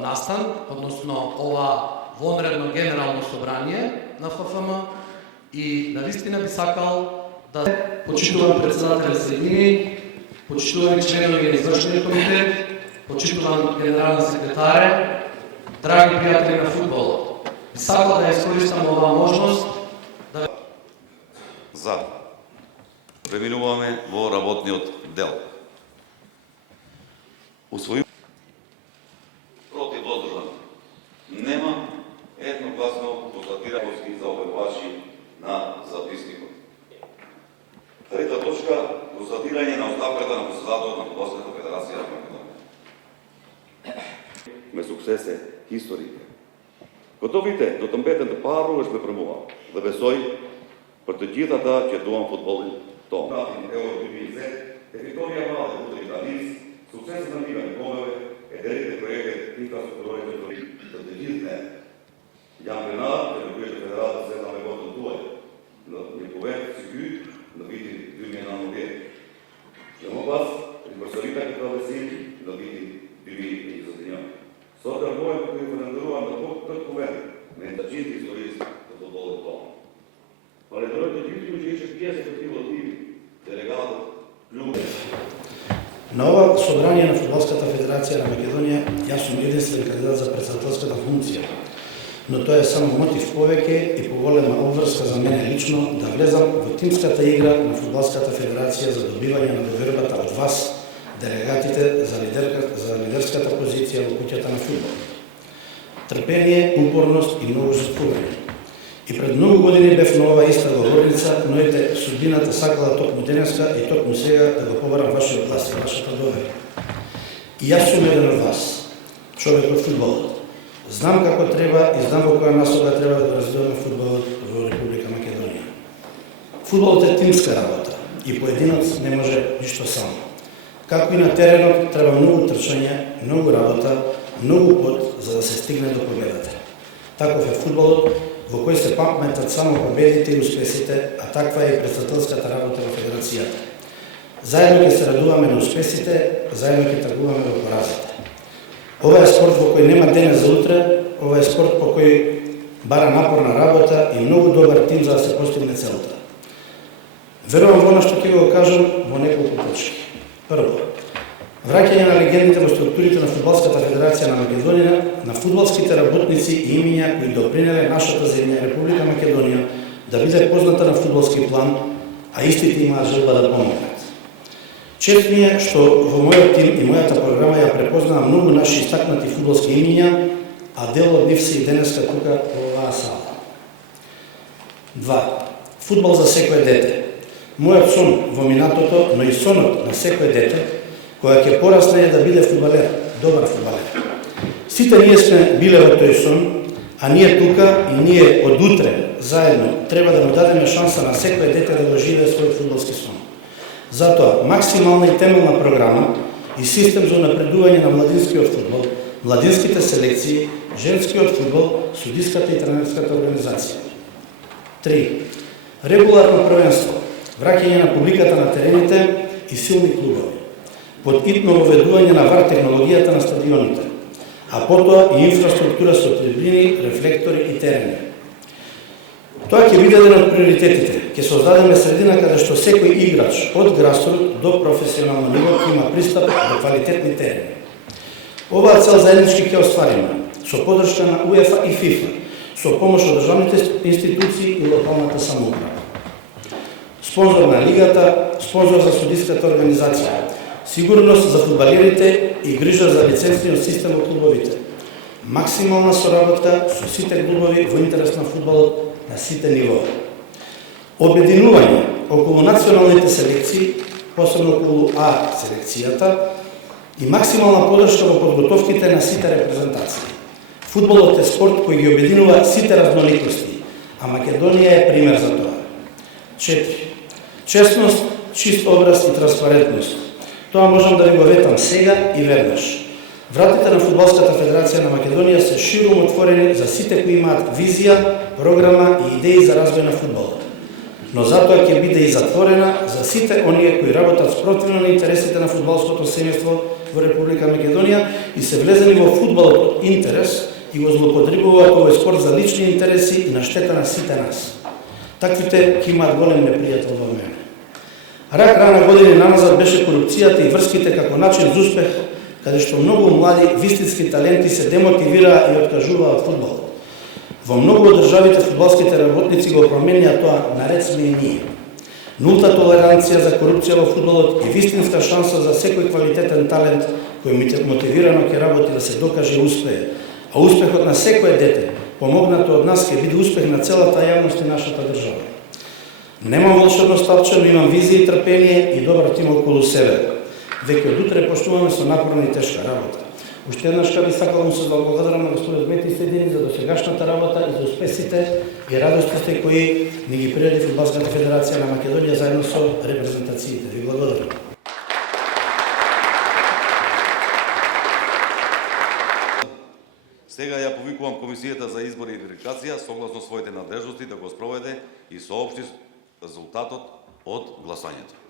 настан, односно ова вонредно генерално собрание на ФФМ и навистина би сакал да почитувам председател Съедини, почитувани членови на извършния комитет, почитуван генерален секретар, драги приятели на футбола. Би сакал да изкористам ова можност да... За. Преминуваме во работниот дел. Усвоим против воздржан. Нема едногласно констатираности за обелвачи на записникот. Трета точка, констатирање на оставката на председателот на Фудбалската федерација на Македонија. Ме суксесе историја. Готовите до тампетен пару ме премува, да бесој протеѓитата ќе дуам фудболен том. Ево 2010, Викторија Мала, утре Италис, суксес на Милан Гомеве, едерите проекет Тита Соколојте да дежизне. Јан Бенар, Европейска федерација се на легото туе. Не повед сигу, да види дюмија на нове. Јамо вас, рибарсорита като весели, да види дюми и задиња. Сота моје кој френдерувам да Бог тък повед, мен да чисти историст да футболен том. Валедорите дюми учеше пиеса против Лативи, делегатот Любе. На ова собрание на Фудбалската федерација на Македонија јас сум единствен кандидат за председателската функција, но тоа е само мотив повеќе и поголема обврска за мене лично да влезам во тимската игра на Фудбалската федерација за добивање на довербата од вас, делегатите за лидерската позиција во куќата на фудбал. Трпение, упорност и многу жртвување. И пред многу години бев на ова иста говорница, но ете судбината сакала токму денеска и токму сега да го побарам вашиот глас и вашата доверба. И јас сум еден од вас, човек од фудбалот. Знам како треба и знам во која насока треба да го развиваме фудбалот во Република Македонија. Фудбалот е тимска работа и поединац не може ништо само. Како и на теренот треба многу трчање, многу работа, многу пот за да се стигне до победата. Таков е фудбалот во кој се памтат само победите и успесите, а таква е и председателската работа во федерацијата. Заедно ќе се радуваме на успесите, заедно ќе тргуваме во поразите. Ова е спорт во кој нема денес за утре, ова е спорт по кој бара напорна работа и многу добар тим за да се постигне целта. Верувам во она што ќе го кажам во неколку точки. Прво, враќање на легендите во структурите на Фудбалската федерација на Македонија, на фудбалските работници и имиња кои допринеле нашата земја, Република Македонија, да биде позната на фудбалски план, а истите имаат желба да помогнат. Чест ми е што во мојот тим и мојата програма ја препознаа многу наши истакнати фудбалски имиња, а дел од нив се и денеска тука во оваа сала. 2. Фудбал за секое дете. Мојот сон во минатото, но и сонот на секое дете, која ќе порасне е да биде фудбалер, добар фудбалер. Сите ние сме биле во тој сон, а ние тука и ние од утре заедно треба да му дадеме шанса на секое дете да го живее својот фудбалски сон. Затоа, максимална и темелна програма и систем за напредување на младинскиот фудбал, младинските селекции, женскиот фудбал, судиската и тренерската организација. 3. Регуларно првенство, враќање на публиката на терените и силни клубови. Под итно воведување на вар технологијата на стадионите, а потоа и инфраструктура со трибини, рефлектори и терени. Тоа ќе биде еден од приоритетите. Ќе создадеме средина каде што секој играч од грасрут до професионално ниво има пристап до квалитетни терени. Оваа цел заеднички ќе оствариме со поддршка на УЕФА и ФИФА, со помош од државните институции и локалната самоуправа. Спонзор на лигата, спонзор за судиската организација, сигурност за фудбалерите и грижа за лицензниот систем од клубовите. Максимална соработка со сите клубови во интерес на фудбалот на сите нивоа. Обединување околу националните селекции, посебно околу А селекцијата и максимална поддршка во подготовките на сите репрезентации. Фудбалот е спорт кој ги обединува сите разноликости, а Македонија е пример за тоа. 4. Честност, чист образ и транспарентност. Тоа можам да ви го ветам сега и веднаш. Вратите на Фудбалската федерација на Македонија се широм отворени за сите кои имаат визија, програма и идеи за развој на фудбалот. Но затоа ќе биде и затворена за сите оние кои работат спротивно на интересите на фудбалското семејство во Република Македонија и се влезени во фудбалот од интерес и го злоупотребуваат овој спорт за лични интереси и на штета на сите нас. Таквите ќе имаат голем непријател во мене. Рак рана години наназад беше корупцијата и врските како начин за успех, каде што многу млади вистински таленти се демотивираа и откажуваа фудбалот. Во многу од државите фудбалските работници го променија тоа, наред сме и ние. Нулта толеранција за корупција во фудбалот и вистинска шанса за секој квалитетен талент кој мотивирано ќе работи да се докаже и успее. А успехот на секое дете, помогнато од нас, ќе биде успех на целата јавност и нашата држава. Немам волшебно ставче, но имам визија и трпение и добар тим околу себе. Веќе од утре почнуваме со напорна и тешка работа. Уште еднаш би сакал да се благодарам на господин Дмитрий Седини за досегашната работа и за успесите и радостите кои ни ги приреди Фудбалската федерација на Македонија заедно со репрезентациите. Ви благодарам. Сега ја повикувам Комисијата за избори и верификација согласно своите надлежности да го спроведе и соопшти резултатот од гласањето.